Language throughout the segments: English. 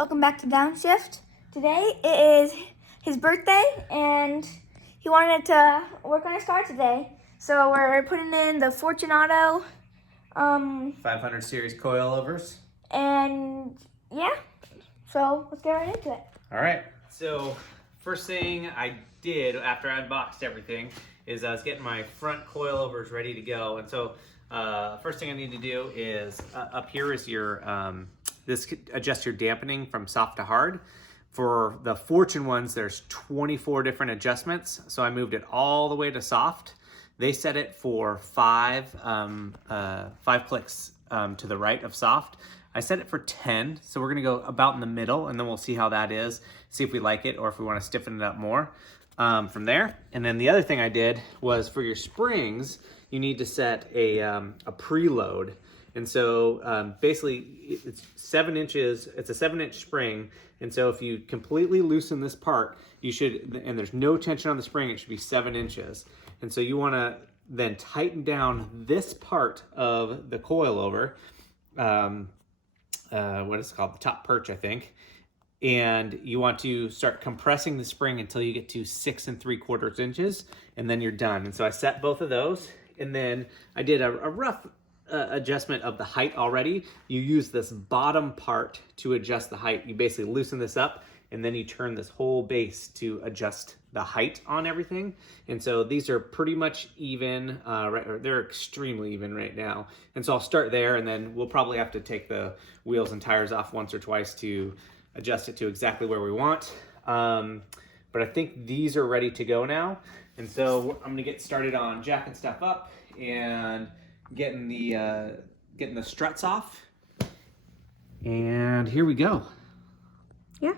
Welcome back to Downshift. Today it is his birthday and he wanted to work on his car today. So we're putting in the Fortunato 500 series coilovers. And yeah, so let's get right into it. All right, so first thing I did after I unboxed everything is I was getting my front coilovers ready to go. And so first thing I need to do is up here is your, this adjusts your dampening from soft to hard. For the Fortune ones, there's 24 different adjustments. So I moved it all the way to soft. They set it for five clicks to the right of soft. I set it for 10, so we're gonna go about in the middle, and then we'll see how that is, see if we like it or if we wanna stiffen it up more from there. And then the other thing I did was for your springs, you need to set a preload. And so basically it's 7 inches, it's a 7-inch spring. And so if you completely loosen this part, you should, and there's no tension on the spring, it should be 7 inches. And so you wanna then tighten down this part of the coilover, what is it called, the top perch, I think. And you want to start compressing the spring until you get to 6 3/4 inches, and then you're done. And so I set both of those, and then I did a rough adjustment of the height already. You use this bottom part to adjust the height. You basically loosen this up, and then you turn this whole base to adjust the height on everything. And so these are pretty much even, they're extremely even right now. And so I'll start there, and then we'll probably have to take the wheels and tires off once or twice to adjust it to exactly where we want. But I think these are ready to go now. And so I'm gonna get started on jacking stuff up and getting the struts off. And here we go. Yeah.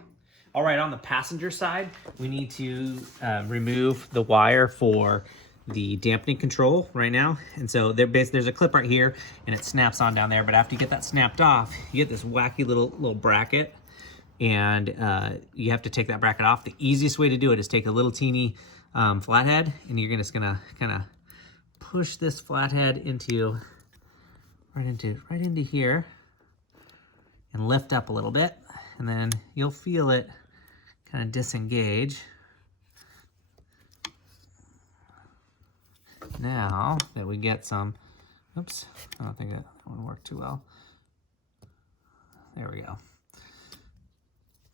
All right, on the passenger side, we need to remove the wire for the dampening control right now. And so there's a clip right here, and it snaps on down there. But after you get that snapped off, you get this wacky little bracket, and you have to take that bracket off. The easiest way to do it is take a little teeny flathead, and you're just gonna kind of push this flathead right into here, and lift up a little bit, and then you'll feel it kind of disengage. Now that we get some, oops, I don't think that one worked too well. There we go.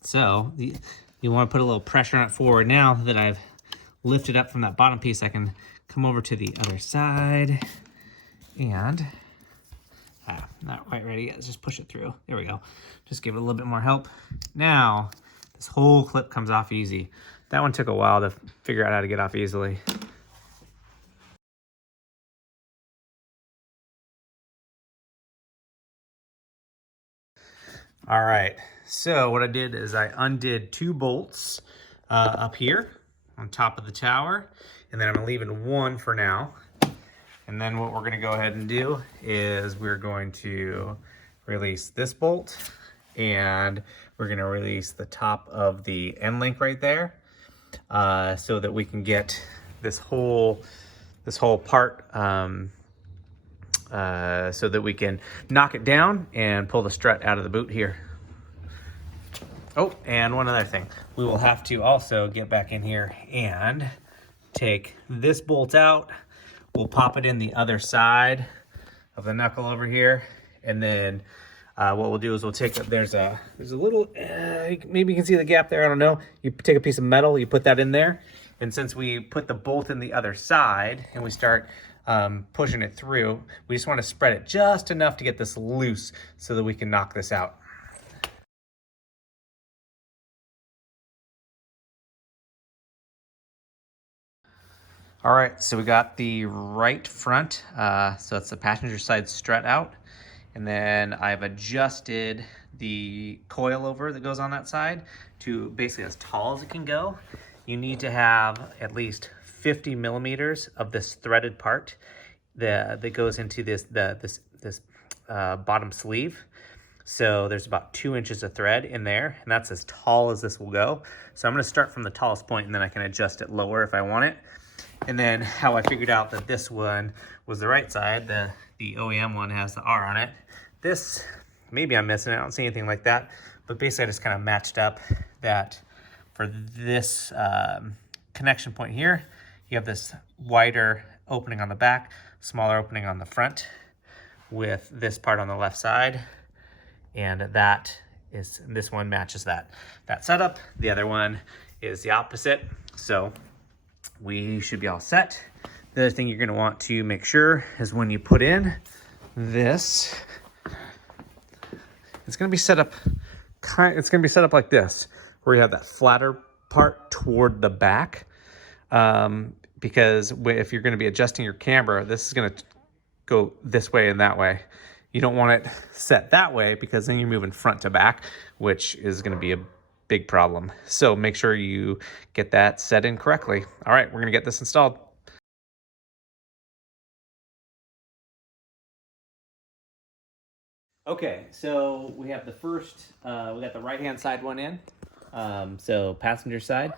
So you want to put a little pressure on it forward. Now that I've lifted up from that bottom piece, I can come over to the other side and, not quite ready yet, let's just push it through. There we go. Just give it a little bit more help. Now, this whole clip comes off easy. That one took a while to figure out how to get off easily. All right, so what I did is I undid 2 bolts up here on top of the tower, and then I'm leaving 1 for now. And then what we're gonna go ahead and do is we're going to release this bolt, and we're gonna release the top of the end link right there, so that we can get this whole part, so that we can knock it down and pull the strut out of the boot here. Oh, and one other thing. We will have to also get back in here and take this bolt out. We'll pop it in the other side of the knuckle over here. And then what we'll do is we'll take, there's a little, maybe you can see the gap there, I don't know. You take a piece of metal, you put that in there. And since we put the bolt in the other side and we start pushing it through, we just want to spread it just enough to get this loose so that we can knock this out. All right, so we got the right front, so it's the passenger side strut out. And then I've adjusted the coilover that goes on that side to basically as tall as it can go. You need to have at least 50 millimeters of this threaded part that goes into this bottom sleeve. So there's about 2 inches of thread in there, and that's as tall as this will go. So I'm gonna start from the tallest point, and then I can adjust it lower if I want it. And then how I figured out that this one was the right side, the OEM one has the R on it. This, maybe I'm missing it, I don't see anything like that, But basically I just kind of matched up that for this connection point here, you have this wider opening on the back, smaller opening on the front with this part on the left side. And this one matches that setup. The other one is the opposite. So we should be all set. The other thing you're gonna want to make sure is when you put in this, it's gonna be set up like this, where you have that flatter part toward the back. Because if you're gonna be adjusting your camera, this is gonna go this way and that way. You don't want it set that way because then you're moving front to back, which is gonna be a big problem. So make sure you get that set in correctly. All right, we're gonna get this installed. Okay, so we have the first, we got the right-hand side one in, so passenger side.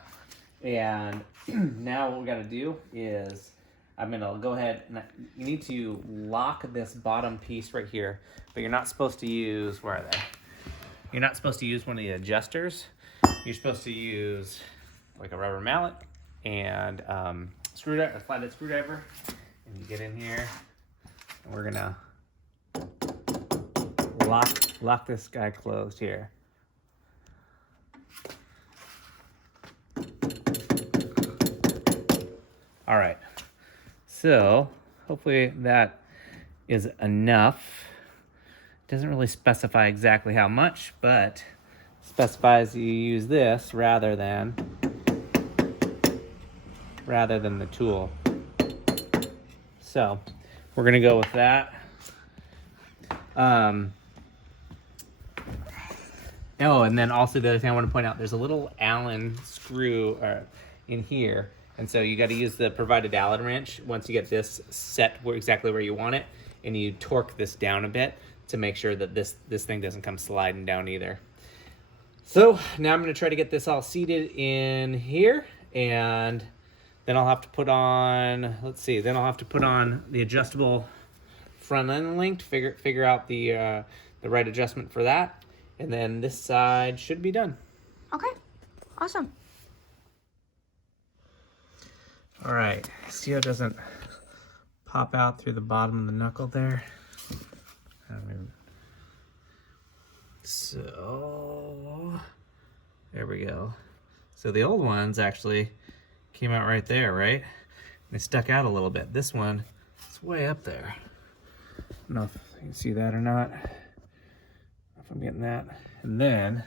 And now what we gotta do is, I'm gonna go ahead and you need to lock this bottom piece right here, but you're not supposed to use, where are they? You're not supposed to use one of the adjusters. You're supposed to use like a rubber mallet and screwdriver, a flathead screwdriver. And you get in here and we're gonna lock this guy closed here. All right, so hopefully that is enough. Doesn't really specify exactly how much, but specifies you use this rather than the tool. So we're gonna go with that. Oh, and then also the other thing I want to point out, there's a little Allen screw in here. And so you got to use the provided Allen wrench once you get this set exactly where you want it, and you torque this down a bit to make sure that this thing doesn't come sliding down either. So now I'm going to try to get this all seated in here, and then I'll have to put on, let's see, then I'll have to put on the adjustable front end link to figure out the right adjustment for that. And then this side should be done. Okay, awesome. All right, see how it doesn't pop out through the bottom of the knuckle there? So, there we go. So the old ones actually came out right there, right? They stuck out a little bit. This one, it's way up there. I don't know if you can see that or not. If I'm getting that. And then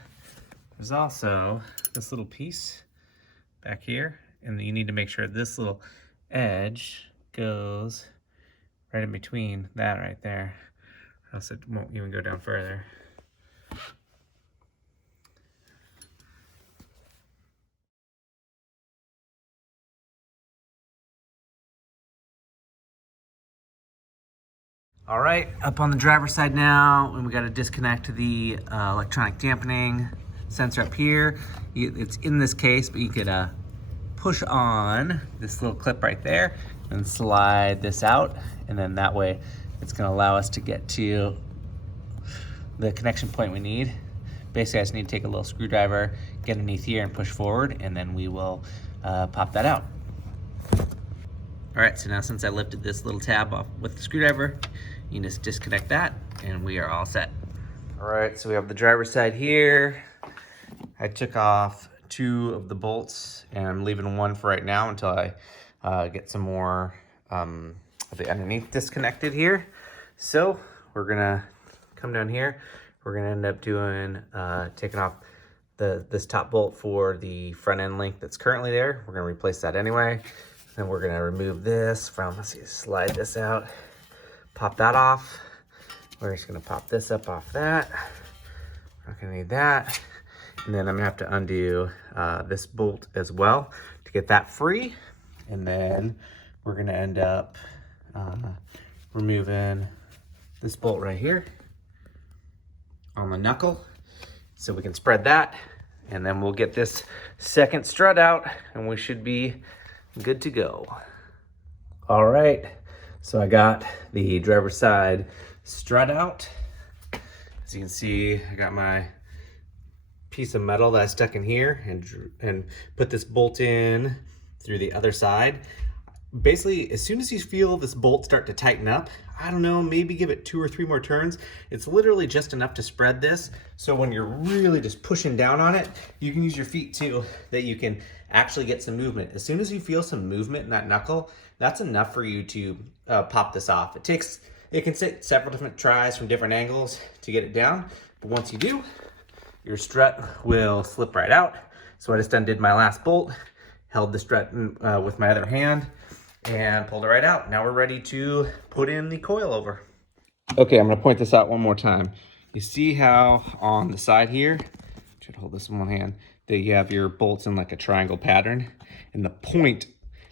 there's also this little piece back here, and you need to make sure this little edge goes right in between that right there, or else it won't even go down further. All right, up on the driver's side now, and we got to disconnect the electronic dampening sensor up here. It's in this case, but you could push on this little clip right there and slide this out, and then that way it's going to allow us to get to the connection point we need. Basically, I just need to take a little screwdriver, get underneath here and push forward, and then we will pop that out. All right, so now since I lifted this little tab off with the screwdriver, you can just disconnect that and we are all set. All right, so we have the driver's side here. I took off 2 of the bolts and I'm leaving 1 for right now until I get some more of the underneath disconnected here. So we're gonna come down here. We're gonna end up doing, taking off this top bolt for the front end link that's currently there. We're gonna replace that anyway. Then we're gonna remove this from, let's see, slide this out, pop that off. We're just gonna pop this up off that. Not gonna need that. And then I'm gonna have to undo this bolt as well to get that free. And then we're gonna end up removing this bolt right here on the knuckle so we can spread that. And then we'll get this second strut out and we should be good to go. All right, so I got the driver's side strut out. As you can see, I got my piece of metal that I stuck in here and put this bolt in through the other side. Basically, as soon as you feel this bolt start to tighten up, I don't know, maybe give it 2 or 3 more turns. It's literally just enough to spread this. So when you're really just pushing down on it, you can use your feet too, that you can actually get some movement. As soon as you feel some movement in that knuckle, that's enough for you to pop this off. It can take several different tries from different angles to get it down. But once you do, your strut will slip right out. So I just did my last bolt, held the strut with my other hand, and pulled it right out. Now we're ready to put in the coilover. Okay, I'm gonna point this out one more time. You see how on the side here, should hold this in one hand, that you have your bolts in like a triangle pattern, and the point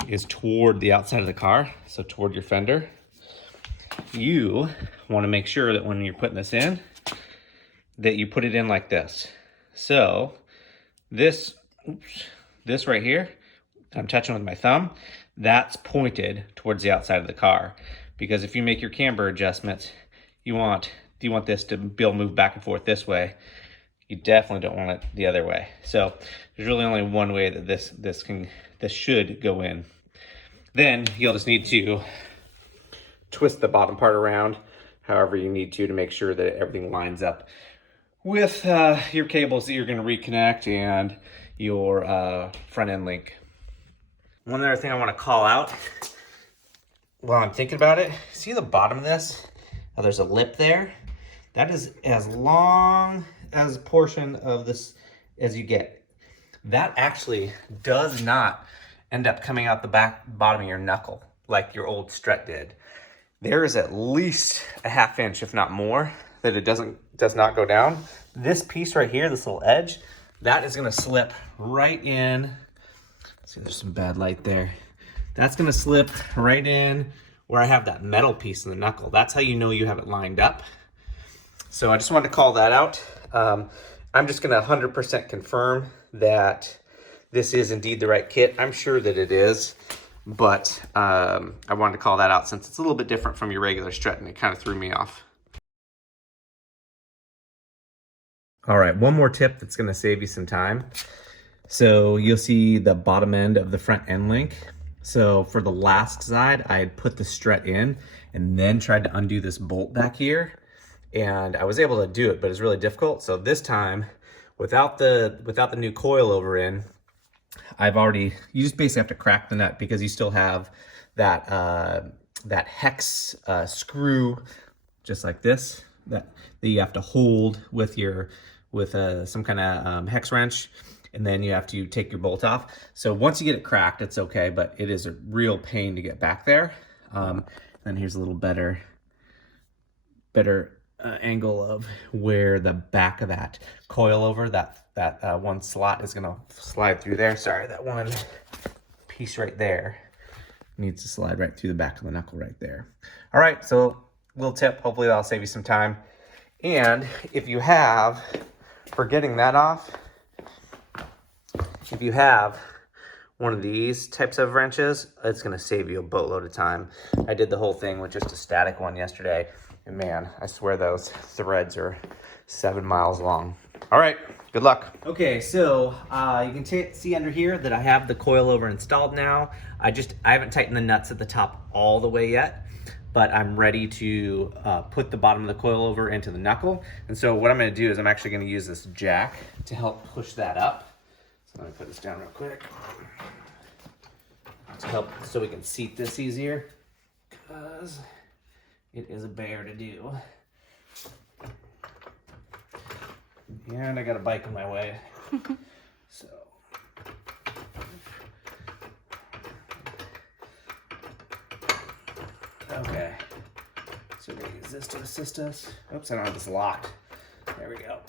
is toward the outside of the car, so toward your fender. You wanna make sure that when you're putting this in, that you put it in like this. So this right here, I'm touching with my thumb, that's pointed towards the outside of the car. Because if you make your camber adjustments, you want this to be able to move back and forth this way. You definitely don't want it the other way. So there's really only one way that this should go in. Then you'll just need to twist the bottom part around however you need to make sure that everything lines up with your cables that you're going to reconnect and your front end link. One other thing I want to call out while I'm thinking about it, see the bottom of this? How there's a lip there? That is as long as a portion of this as you get. That actually does not end up coming out the bottom of your knuckle like your old strut did. There is at least a 1/2 inch, if not more, that it does not go down. This piece right here, this little edge, that is gonna slip right in. See, there's some bad light there. That's gonna slip right in where I have that metal piece in the knuckle. That's how you know you have it lined up. So I just wanted to call that out. I'm just gonna 100% confirm that this is indeed the right kit. I'm sure that it is, but I wanted to call that out since it's a little bit different from your regular strut and it kind of threw me off. All right, one more tip that's gonna save you some time. So you'll see the bottom end of the front end link. So for the last side, I had put the strut in and then tried to undo this bolt back here. And I was able to do it, but it's really difficult. So this time, without the new coilover in, you just basically have to crack the nut because you still have that hex screw, just like this, that you have to hold with some kind of hex wrench, and then you have to take your bolt off. So once you get it cracked, it's okay, but it is a real pain to get back there. Then here's a little better angle of where the back of that coilover, that one slot is gonna slide through there. Sorry, that one piece right there needs to slide right through the back of the knuckle right there. All right, so little tip, hopefully that'll save you some time. And if you have, for getting that off, if you have one of these types of wrenches, it's gonna save you a boatload of time. I did the whole thing with just a static one yesterday, and man, I swear those threads are 7 miles long. All right, good luck. Okay, so you can see under here that I have the coilover installed now. I haven't tightened the nuts at the top all the way yet, but I'm ready to put the bottom of the coilover into the knuckle. And so what I'm gonna do is I'm actually gonna use this jack to help push that up. So let me put this down real quick to help so we can seat this easier, because it is a bear to do. And I got a bike in my way. So okay, so we're gonna use this to assist us. Oops, I don't have this locked. There we go.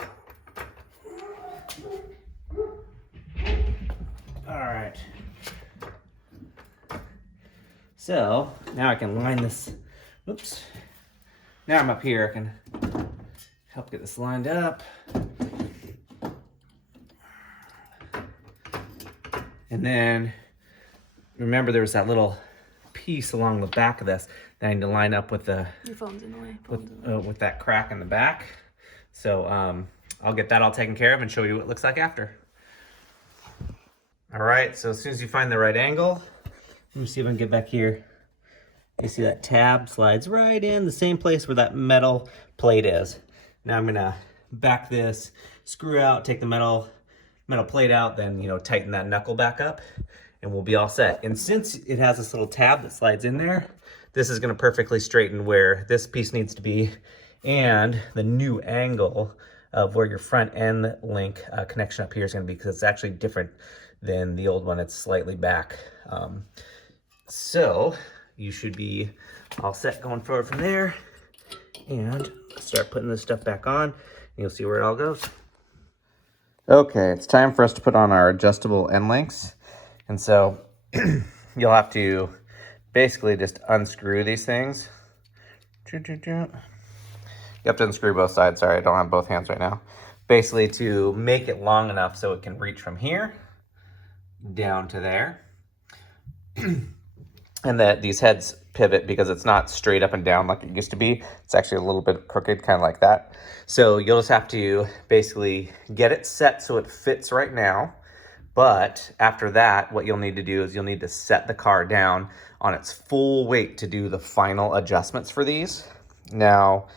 All right. So now I can line this. Oops. Now I'm up here. I can help get this lined up. And then remember there was that little piece along the back of this that I need to line up with the Your phone's in the way. with that crack in the back. So I'll get that all taken care of and show you what it looks like after. All right, so as soon as you find the right angle, let me see if I can get back here. You see that tab slides right in the same place where that metal plate is. Now I'm gonna back this screw out, take the metal plate out, then tighten that knuckle back up, and we'll be all set. And since it has this little tab that slides in there, this is gonna perfectly straighten where this piece needs to be and the new angle of where your front end link connection up here is gonna be, because it's actually different than the old one. It's slightly back. So you should be all set going forward from there, and start putting this stuff back on, and you'll see where it all goes. Okay, it's time for us to put on our adjustable end links. And so you'll have to basically just unscrew these things. You have to unscrew both sides. Sorry, I don't have both hands right now. Basically to make it long enough so it can reach from here down to there. And that these heads pivot because it's not straight up and down like it used to be. It's actually a little bit crooked, kind of like that. So you'll just have to basically get it set so it fits right now. But after that, what you'll need to do is you'll need to set the car down on its full weight to do the final adjustments for these. Now,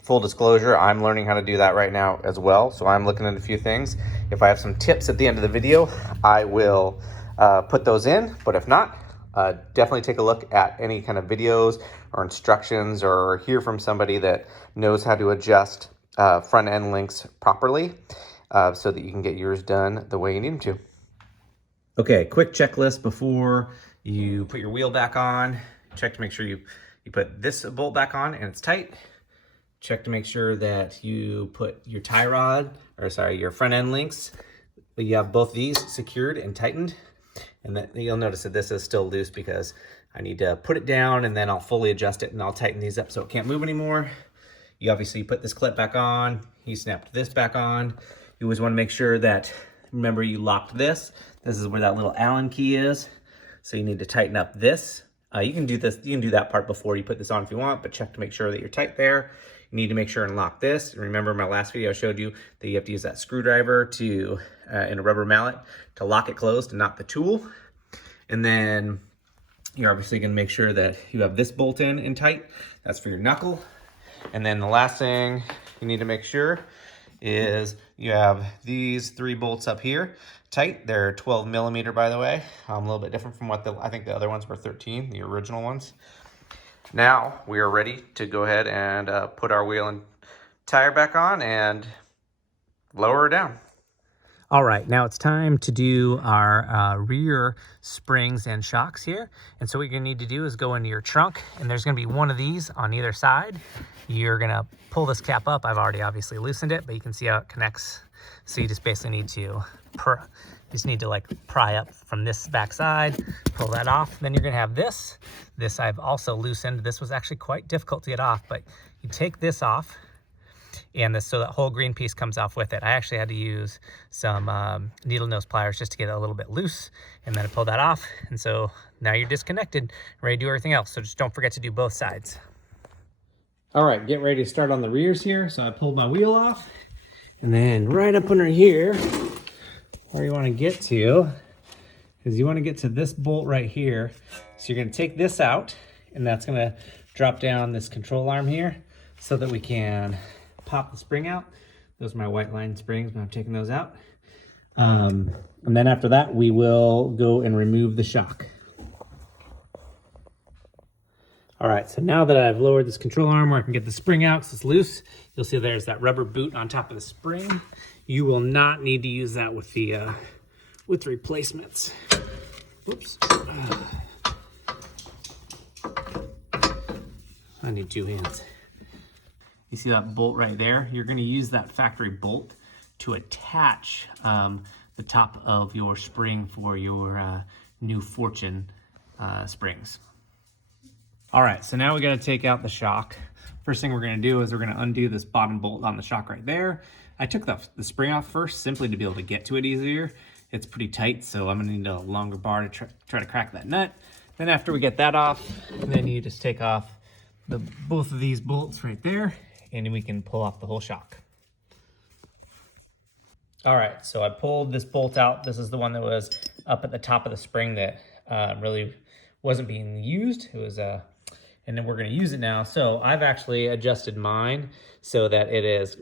full disclosure, I'm learning how to do that right now as well. So I'm looking at a few things. If I have some tips at the end of the video, I will put those in. But if not, definitely take a look at any kind of videos or instructions, or hear from somebody that knows how to adjust front end links properly, so that you can get yours done the way you need them to. Okay, quick checklist before you put your wheel back on. Check to make sure you put this bolt back on and it's tight. Check to make sure that you put your tie rod, or sorry, your front end links, but you have both these secured and tightened. And then you'll notice that this is still loose because I need to put it down, and then I'll fully adjust it and I'll tighten these up so it can't move anymore. You obviously put this clip back on, you snapped this back on. You always want to make sure that, remember, you locked this. This is where that little Allen key is. So you need to tighten up this. You can do that part before you put this on if you want, but check to make sure that you're tight there. You need to make sure and lock this. Remember in my last video I showed you that you have to use that screwdriver to, and a rubber mallet to lock it closed and not the tool. And then you're obviously gonna make sure that you have this bolt in and tight. That's for your knuckle. And then the last thing you need to make sure is you have these 3 bolts up here tight. They're 12 millimeter, by the way. A little bit different from what I think the other ones were 13, the original ones. Now we are ready to go ahead and put our wheel and tire back on and lower her down. All right, now it's time to do our rear springs and shocks here. And so what you're gonna need to do is go into your trunk, and there's gonna be one of these on either side. You're gonna pull this cap up. I've already obviously loosened it, but you can see how it connects. So you just basically need to like pry up from this back side, pull that off. Then you're gonna have this. This I've also loosened. This was actually quite difficult to get off, but you take this off, and so that whole green piece comes off with it. I actually had to use some needle nose pliers just to get it a little bit loose, and then I pull that off. And so now you're disconnected, ready to do everything else. So just don't forget to do both sides. All right, get ready to start on the rears here. So I pulled my wheel off, and then right up under here, where you want to get to is you want to get to this bolt right here. So you're going to take this out, and that's going to drop down this control arm here so that we can pop the spring out. Those are my white line springs, but I'm taking those out. And then after that, we will go and remove the shock. All right, so now that I've lowered this control arm where I can get the spring out because it's loose, you'll see there's that rubber boot on top of the spring. You will not need to use that with the replacements. Whoops. I need 2 hands. You see that bolt right there? You're gonna use that factory bolt to attach the top of your spring for your new Fortune springs. All right, so now we gotta take out the shock. First thing we're gonna do is we're gonna undo this bottom bolt on the shock right there. I took the spring off first simply to be able to get to it easier. It's pretty tight, so I'm gonna need a longer bar to try to crack that nut. Then after we get that off, then you just take off both of these bolts right there, and we can pull off the whole shock. All right, so I pulled this bolt out. This is the one that was up at the top of the spring that really wasn't being used. It was, and then we're gonna use it now. So I've actually adjusted mine so that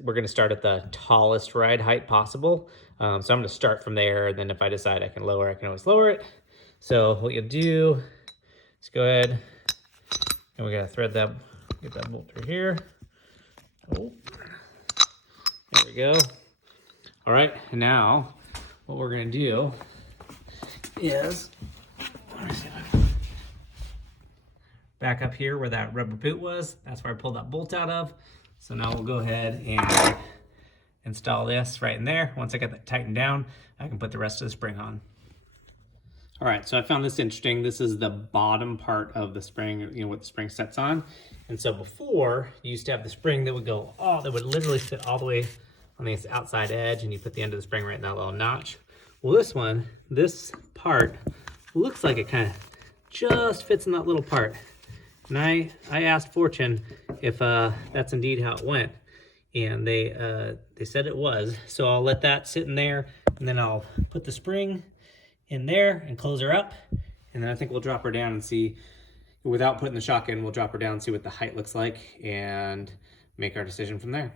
we're gonna start at the tallest ride height possible. So I'm gonna start from there, and then if I decide I can lower, I can always lower it. So what you'll do is go ahead, and we gotta thread that, get that bolt through here. Oh, there we go. All right, now what we're gonna do is, let me see if I can back up here where that rubber boot was. That's where I pulled that bolt out of. So now we'll go ahead and install this right in there. Once I get that tightened down, I can put the rest of the spring on. All right, so I found this interesting. This is the bottom part of the spring, what the spring sets on. And so before, you used to have the spring that would go, that would literally sit all the way on the outside edge, and you put the end of the spring right in that little notch. Well, this part looks like it kind of just fits in that little part. And I asked Fortune if that's indeed how it went, and they said it was. So I'll let that sit in there, and then I'll put the spring in there and close her up, and then I think we'll drop her down and see, without putting the shock in, we'll drop her down and see what the height looks like and make our decision from there.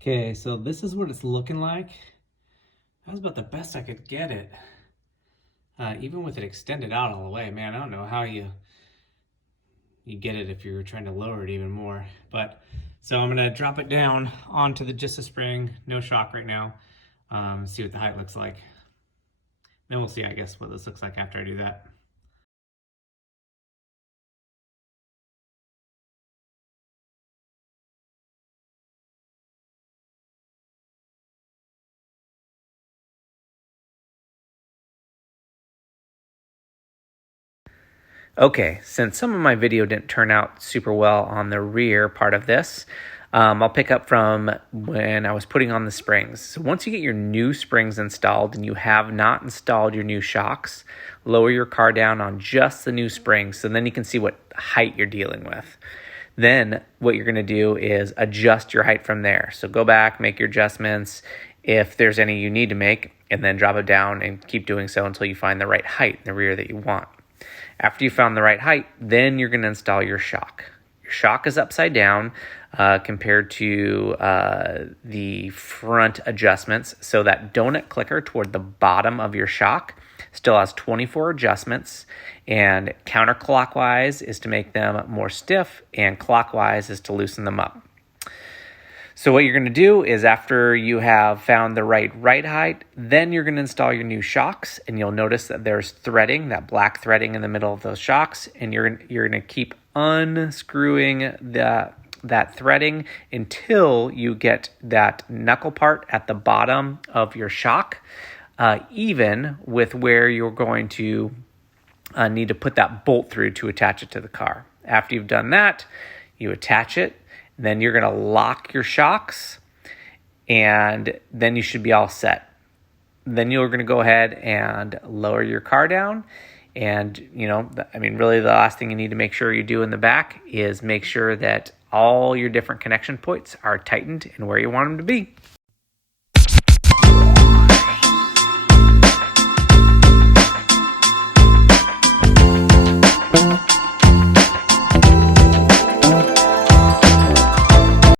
Okay, so this is what it's looking like. That was about the best I could get it. Even with it extended out all the way, man, I don't know how you get it if you're trying to lower it even more. But so I'm gonna drop it down onto just the spring, no shock right now, see what the height looks like. Then we'll see, I guess, what this looks like after I do that. Okay, since some of my video didn't turn out super well on the rear part of this, I'll pick up from when I was putting on the springs. So once you get your new springs installed and you have not installed your new shocks, lower your car down on just the new springs, so then you can see what height you're dealing with. Then what you're gonna do is adjust your height from there. So go back, make your adjustments if there's any you need to make, and then drop it down and keep doing so until you find the right height in the rear that you want. After you found the right height, then you're going to install your shock. Your shock is upside down compared to the front adjustments. So that donut clicker toward the bottom of your shock still has 24 adjustments, and counterclockwise is to make them more stiff, and clockwise is to loosen them up. So what you're going to do is, after you have found the right height, then you're going to install your new shocks, and you'll notice that there's threading, that black threading in the middle of those shocks, and you're going to keep unscrewing that threading until you get that knuckle part at the bottom of your shock, even with where you're going to need to put that bolt through to attach it to the car. After you've done that, you attach it. Then you're going to lock your shocks, and then you should be all set. Then you're going to go ahead and lower your car down. And, really the last thing you need to make sure you do in the back is make sure that all your different connection points are tightened and where you want them to be.